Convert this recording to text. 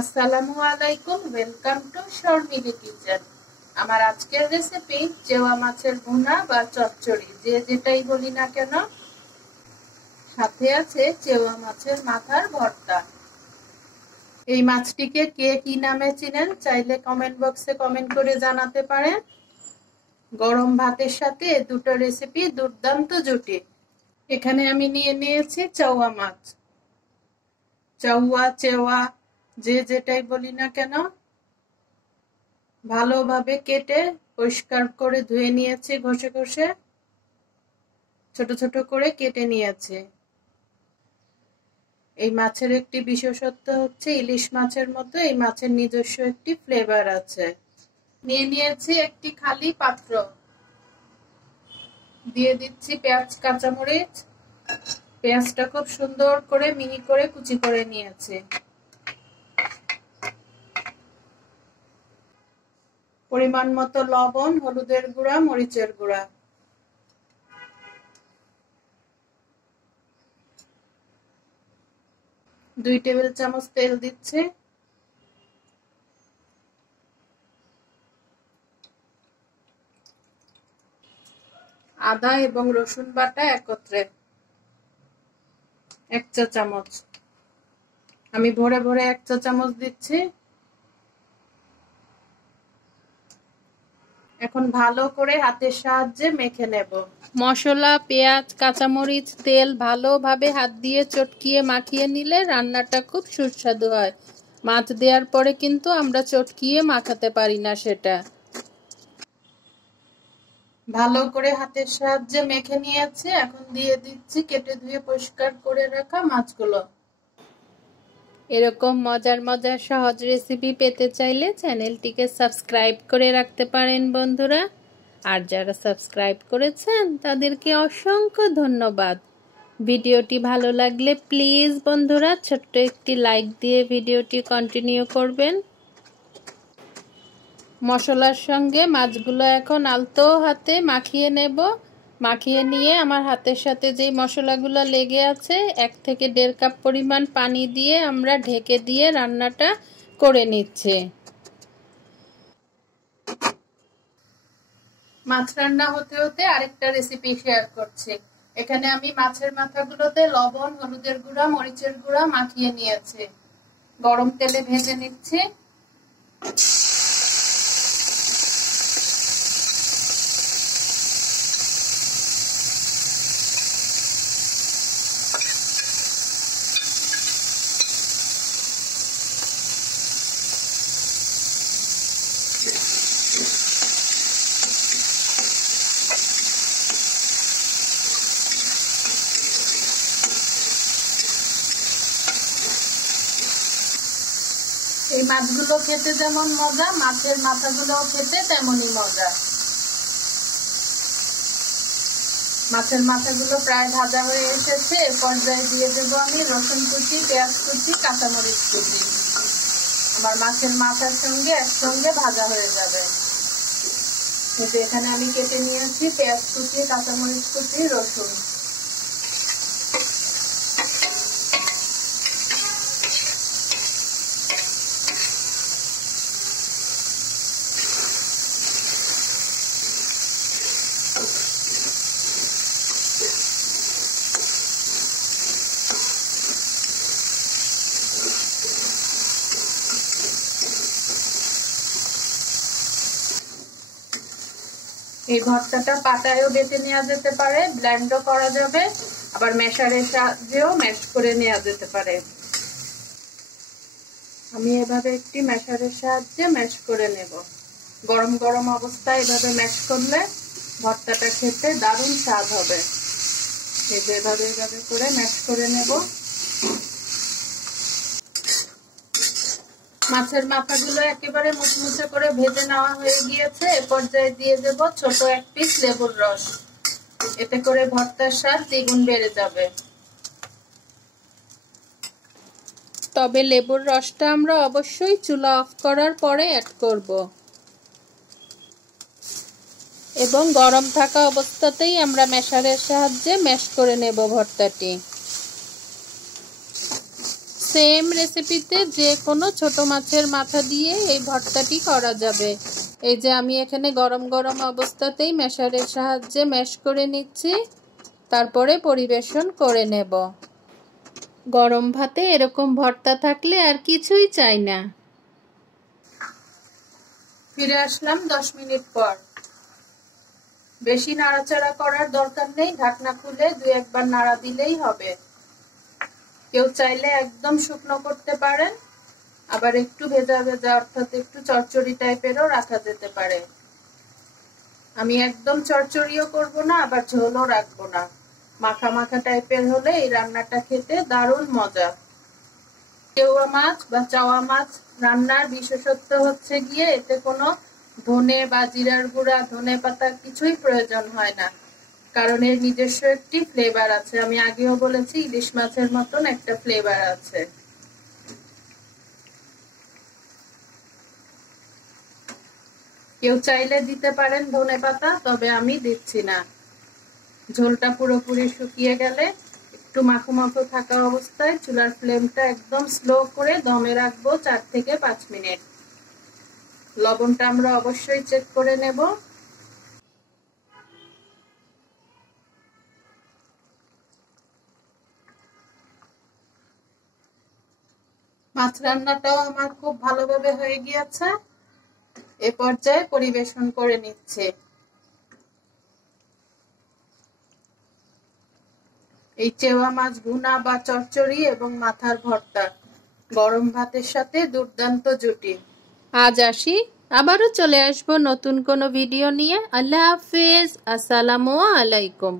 আসসালামু আলাইকুম, welcome to Sharmili kitchen. আমার আজকের রেসিপি চেওয়া মাছের ভুনা বা চচ্চড়ি, যে যেটাই বলি না কেন। সাথে আছে চেওয়া মাছের মাথার ভর্তা। এই মাছটিকে কে কি নামে চিনেন চাইলে কমেন্ট বক্সে কমেন্ট করে জানাতে পারেন। গরম ভাতের সাথে দুটো রেসিপি দুর্দান্ত জুটি। এখানে আমি নিয়ে নিয়েছি চেওয়া মাছ, চেওয়া চেওয়া যে যেটাই বলি না কেন। ভালোভাবে কেটে পরিষ্কার করে ধুয়ে নিয়েছি, ঘষে ঘষে ছোট ছোট করে কেটে নিয়েছি। এই মাছের একটি বিশেষত্ব হচ্ছে ইলিশ মাছের মতো এই মাছের নিজস্ব একটি ফ্লেভার আছে। নিয়ে নিয়েছি একটি খালি পাত্র, দিয়ে দিচ্ছি পেঁয়াজ কাঁচামরিচ। পেঁয়াজটা খুব সুন্দর করে মিহি করে কুচি করে নিয়েছি। পরিমাণ মতো লবণ, হলুদের গুঁড়া, মরিচের গুঁড়া। দুই টেবিল চামচ তেল দিচ্ছি। আদা এবং রসুন বাটা একত্রে 1 চা চামচ। আমি ভরে ভরে 1 চা চামচ দিচ্ছি। এখন ভালো করে হাতের সাহায্যে মেখে নেব। মশলা, পেঁয়াজ, কাঁচামরিচ, তেল ভালোভাবে হাত দিয়ে চটকিয়ে মাখিয়ে নিলে রান্নাটা খুব সুস্বাদু হয়। মাছ দেওয়ার পরে কিন্তু আমরা চটকিয়ে মাখাতে পারি না সেটা। ভালো করে হাতের সাহায্যে মেখে নিয়েছি। এখন দিয়ে দিচ্ছি কেটে ধুয়ে পরিষ্কার করে রাখা মাছগুলো। এরকম মজার মজার সহজ রেসিপি পেতে চাইলে চ্যানেলটিকে সাবস্ক্রাইব করে রাখতে পারেন বন্ধুরা। আর যারা সাবস্ক্রাইব করেছেন তাদেরকে অসংখ্য ধন্যবাদ। ভিডিওটি ভালো লাগলে প্লিজ বন্ধুরা ছোট্ট একটি লাইক দিয়ে ভিডিওটি কন্টিনিউ করবেন। মশলার সঙ্গে মাছগুলো এখন আলতো হাতে মাখিয়ে নেব। মাখিয়ে নিয়ে আমার হাতের সাথে যেই মশলাগুলো লেগে আছে 1 থেকে 1.5 কাপ পরিমাণ পানি দিয়ে আমরা ঢেকে দিয়ে রান্নাটা করে নিচ্ছি। মাছ রান্না হতে হতে আরেকটা রেসিপি শেয়ার করছি। এখানে আমি মাছের মাথাগুলোতে লবণ, হলুদের গুঁড়া, মরিচের গুঁড়া মাখিয়ে নিয়েছি। গরম তেলে ভেজে নিচ্ছি। এই মাছগুলো খেতে যেমন মজা, মাছের মাথাগুলো খেতে তেমনই মজা। মাছের মাথাগুলো প্রায় ভাজা হয়ে এসেছে। এ পর্যায়ে দিয়ে দেবো আমি রসুন কুচি, পেঁয়াজ কুচি, কাঁচামরিচ কুচি। আমার মাছের মাথার সঙ্গে একসঙ্গে ভাজা হয়ে যাবে। এখানে আমি কেটে নিয়েছি পেঁয়াজ কুচি, কাঁচামরিচ কুচি, রসুন। এই ভর্তাটা পাটায়ও বেটে নেওয়া যেতে পারে, ব্লেন্ডও করা যাবে, আবার ম্যাশারের সাহায্যেও ম্যাশ করে নেওয়া যেতে পারে। আমি এভাবে একটি ম্যাশারের সাহায্যে ম্যাশ করে নেব। গরম গরম অবস্থায় এভাবে ম্যাশ করলে ভর্তাটা খেতে দারুণ স্বাদ হবে। এভাবে করে ম্যাশ করে নেব। মাছের মাথাগুলো একেবারে মুচমুচে করে ভেজে নেওয়া হয়ে গিয়েছে। এ পর্যায়ে দিয়ে দেব ছোট 1 পিস লেবুর রস। এতে করে ভর্তার স্বাদ দ্বিগুণ বেড়ে যাবে। তবে লেবুর রসটা আমরা অবশ্যই চুলা অফ করার পরে অ্যাড করব এবং গরম থাকা অবস্থাতেই আমরা ম্যাশারের সাহায্যে ম্যাশ করে নেব ভর্তাটি। সেম রেসিপিতে যে কোনো ছোট মাছের মাথা দিয়ে এই ভর্তাটি করা যাবে। এই যে আমি এখানে গরম গরম অবস্থাতেই ম্যাশারের সাহায্যে ম্যাশ করে নিচ্ছি, তারপরে পরিবেশন করে নেব। গরম ভাতে এরকম ভর্তা থাকলে আর কিছুই চাই না। ফিরে আসলাম 10 মিনিট পর। বেশি নাড়াচাড়া করার দরকার নেই, ঢাকনা খুলে 2-1 বার নাড়া দিলেই হবে। কেউ চাইলে একদম শুকনো করতে পারেন, আবার একটু ভেজা ভেজা অর্থাৎ একটু চচ্চড়ি টাইপেরও রাখা যেতে পারে। আমি একদম চচ্চড়িও করব না, আবার ঝোলও রাখবো না। মাখা মাখা টাইপের হলে এই রান্নাটা খেতে দারুণ মজা। চেওয়া মাছ বা চাওয়া মাছ রান্নার বিশেষত্ব হচ্ছে গিয়ে এতে কোনো ধনে বা জিরার গুঁড়া, ধনে পাতা কিছুই প্রয়োজন হয় না, কারণ এর নিজস্ব একটি ফ্লেভার আছে। আমি আগেও বলেছি ইলিশ মাছের মতন একটা ফ্লেভার আছে। কেউ চাইলে দিতে পারেন ধনে পাতা, তবে আমি দিচ্ছি না। ঝোলটা পুরোপুরি শুকিয়ে গেলে একটু মাখো মাখো থাকা অবস্থায় চুলার ফ্লেমটা একদম স্লো করে দমে রাখবো 4 থেকে 5 মিনিট। লবণটা আমরা অবশ্যই চেক করে নেব। মাছ রান্নাটাও আমার খুব ভালোভাবে হয়ে গিয়েছে। এ পর্যায়ে পরিবেশন করে নিচ্ছে। এই চেওয়া মাছ ভুনা বা চচ্চড়ি এবং মাথার ভর্তা গরম ভাতের সাথে দুর্দান্ত জুটি। আজ আসি, আবারও চলে আসবো নতুন কোনো ভিডিও নিয়ে। আল্লাহ হাফেজ, আসসালামু আলাইকুম।